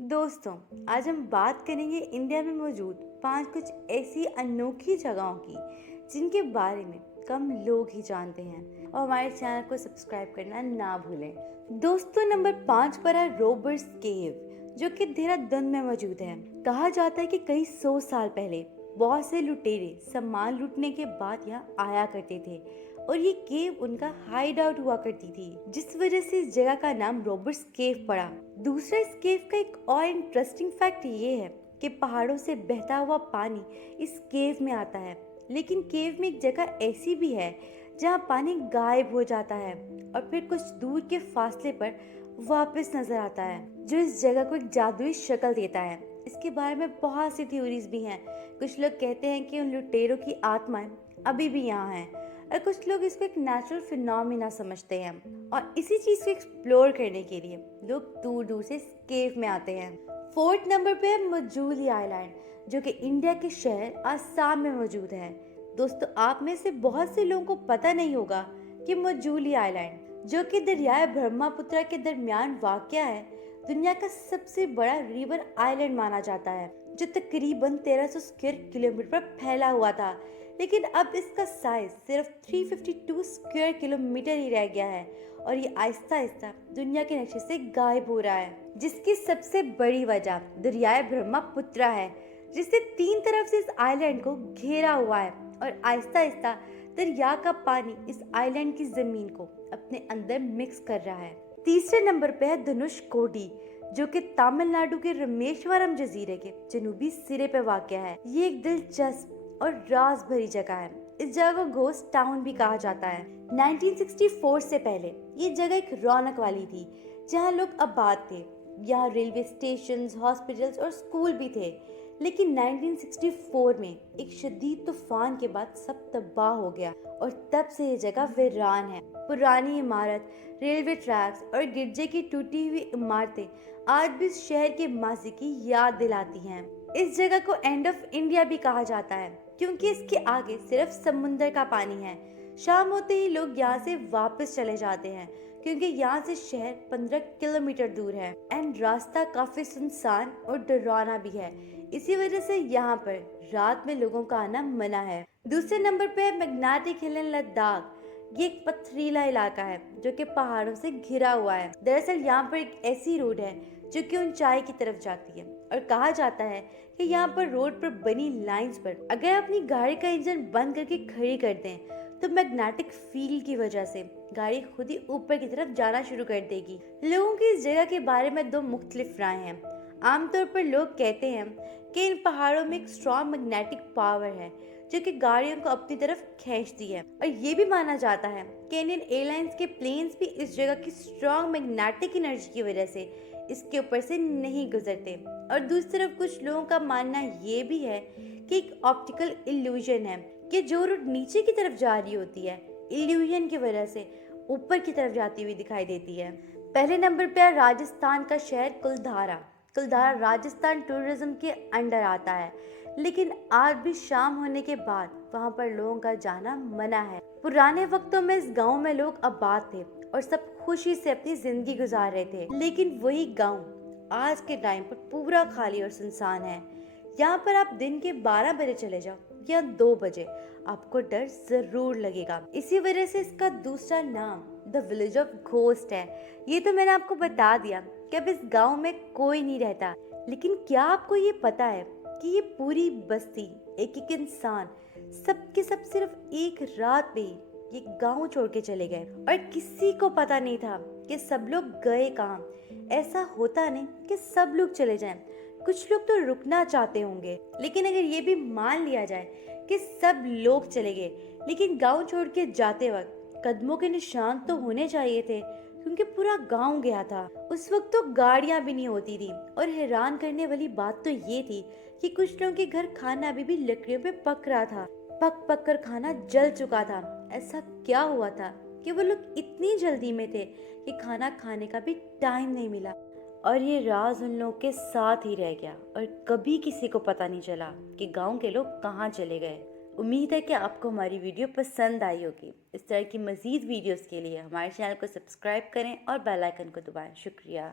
दोस्तों, आज हम बात करेंगे इंडिया में मौजूद 5 कुछ ऐसी अनोखी जगहों की जिनके बारे में कम लोग ही जानते हैं और हमारे चैनल को सब्सक्राइब करना ना भूलें। दोस्तों, नंबर 5 पर है रोबर्ट्स केव, जो कि देहरादून में मौजूद है। कहा जाता है कि कई 100 साल पहले बहुत से लुटेरे सामान लूटने के बाद यहाँ आया करते थे और ये केव उनका हाइड आउट हुआ करती थी, जिस वजह से इस जगह का नाम रोबर्ट्स केव पड़ा। दूसरा, इस केव का एक और इंटरेस्टिंग फैक्ट ये है कि पहाड़ों से बहता हुआ पानी इस केव में आता है, लेकिन केव में एक जगह ऐसी भी है जहाँ पानी गायब हो जाता है और फिर कुछ दूर के फासले पर वापस नजर आता है, जो इस जगह को एक जादुई शक्ल देता है। इसके बारे में बहुत सी थ्योरीज भी हैं। कुछ लोग कहते हैं कि उन लुटेरों की आत्माएं अभी भी यहाँ हैं, और कुछ लोग इसको एक नेचुरल फिनोमिना समझते हैं और इसी चीज को एक्सप्लोर करने के लिए लोग दूर दूर से इस केव में आते हैं। 4th नंबर पे है मजूली आइलैंड, जो कि इंडिया के शहर आसाम में मौजूद है। दोस्तों, आप में से बहुत से लोगों को पता नहीं होगा कि मजूली आइलैंड, जो कि दरियाए ब्रह्मपुत्र के दरमियान वाक़या है, दुनिया का सबसे बड़ा रिवर आइलैंड माना जाता है, जो तकरीबन 1300 स्क्वायर किलोमीटर पर फैला हुआ था। लेकिन अब इसका साइज सिर्फ 352 स्क्वायर किलोमीटर ही रह गया है और ये आहिस्ता आहिस्ता दुनिया के नक्शे से गायब हो रहा है, जिसकी सबसे बड़ी वजह दरियाए ब्रह्मपुत्र है, जिससे 3 तरफ से इस आइलैंड को घेरा हुआ है और आहिस्ता आहिस्ता दरिया का पानी इस आइलैंड की जमीन को अपने अंदर मिक्स कर रहा है। तीसरे नंबर पे है धनुषकोडी, जो कि तमिलनाडु के रामेश्वरम जजीरे के जनूबी सिरे पे वाक़या है। ये एक दिलचस्प और राज भरी जगह है। इस जगह को घोस्ट टाउन भी कहा जाता है। 1964 से पहले ये जगह एक रौनक वाली थी, जहाँ लोग आबाद थे। यहाँ रेलवे स्टेशन, हॉस्पिटल्स और स्कूल भी थे। लेकिन 1964 में एक शदीद तूफान के बाद सब तबाह हो गया और तब से ये जगह वीरान है। पुरानी इमारत, रेलवे ट्रैक्स और गिरजे की टूटी हुई इमारतें आज भी इस शहर के माजी की याद दिलाती हैं। इस जगह को एंड ऑफ इंडिया भी कहा जाता है, क्योंकि इसके आगे सिर्फ समुंदर का पानी है। शाम होते ही लोग यहाँ से वापस चले जाते हैं, क्योंकि यहाँ से शहर 15 किलोमीटर दूर है एंड रास्ता काफी सुनसान और डरावना भी है। इसी वजह से यहाँ पर रात में लोगों का आना मना है। दूसरे नंबर पे है मैग्नेटिक हिल इन लद्दाख। ये एक पथरीला इलाका है जो कि पहाड़ों से घिरा हुआ है। दरअसल यहाँ पर एक ऐसी रोड है जो कि ऊंचाई की तरफ जाती है और कहा जाता है कि यहाँ पर रोड पर बनी लाइंस पर अगर अपनी गाड़ी का इंजन बंद करके खड़ी कर दें तो मैग्नेटिक फील्ड की वजह से गाड़ी खुद ही ऊपर की तरफ जाना शुरू कर देगी। लोगों की इस जगह के बारे में 2 मुख्तलिफ राय हैं। आमतौर पर लोग कहते हैं कि इन पहाड़ों में एक स्ट्रॉन्ग मैग्नेटिक पावर है जो कि गाड़ियों को अपनी तरफ खींचती है, और ये भी माना जाता है कि इंडियन एयरलाइंस के प्लेन्स भी इस जगह की स्ट्रॉन्ग मैग्नेटिक एनर्जी की वजह से इसके ऊपर से नहीं गुजरते। और दूसरी तरफ कुछ लोगों का मानना ये भी है कि एक ऑप्टिकल इल्यूजन है कि जो रोड नीचे की तरफ जा रही होती है, इल्यूजन की वजह से ऊपर की तरफ जाती हुई दिखाई देती है। पहले नंबर पे है राजस्थान का शहर कुलधारा। कुलधारा राजस्थान टूरिज्म के अंडर आता है, लेकिन आज भी शाम होने के बाद वहाँ पर लोगों का जाना मना है। पुराने वक्तों में इस गांव में लोग आबाद थे और सब खुशी से अपनी जिंदगी गुजार रहे थे, लेकिन वही गांव आज के टाइम पर पूरा खाली और सुनसान है। यहाँ पर आप दिन के 12 बजे चले जाओ या 2 बजे, आपको डर जरूर लगेगा। इसी वजह से इसका दूसरा नाम द विलेज ऑफ घोस्ट है। ये तो मैंने आपको बता दिया कि अब इस गांव में कोई नहीं रहता, लेकिन क्या आपको ये पता है कि ये पूरी बस्ती, एक एक इंसान, सबके सब सिर्फ एक रात में ये गांव छोड़ के चले गए और किसी को पता नहीं था कि सब लोग गए कहाँ। ऐसा होता नहीं कि सब लोग चले जाएं, कुछ लोग तो रुकना चाहते होंगे। लेकिन अगर ये भी मान लिया जाए कि सब लोग चले गए, लेकिन गांव छोड़ के जाते वक्त कदमों के निशान तो होने चाहिए थे, क्योंकि पूरा गांव गया था। उस वक्त तो गाड़ियां भी नहीं होती थी, और हैरान करने वाली बात तो ये थी कि कुछ लोगों के घर खाना अभी भी लकड़ियों पे पक रहा था। पक पक कर खाना जल चुका था। ऐसा क्या हुआ था कि वो लोग इतनी जल्दी में थे कि खाना खाने का भी टाइम नहीं मिला, और ये राज उन लोगों के साथ ही रह गया और कभी किसी को पता नहीं चला कि गांव के लोग कहाँ चले गए। उम्मीद है कि आपको हमारी वीडियो पसंद आई होगी। इस तरह की मज़ीद वीडियोस के लिए हमारे चैनल को सब्सक्राइब करें और बेल आइकन को दबाएं। शुक्रिया।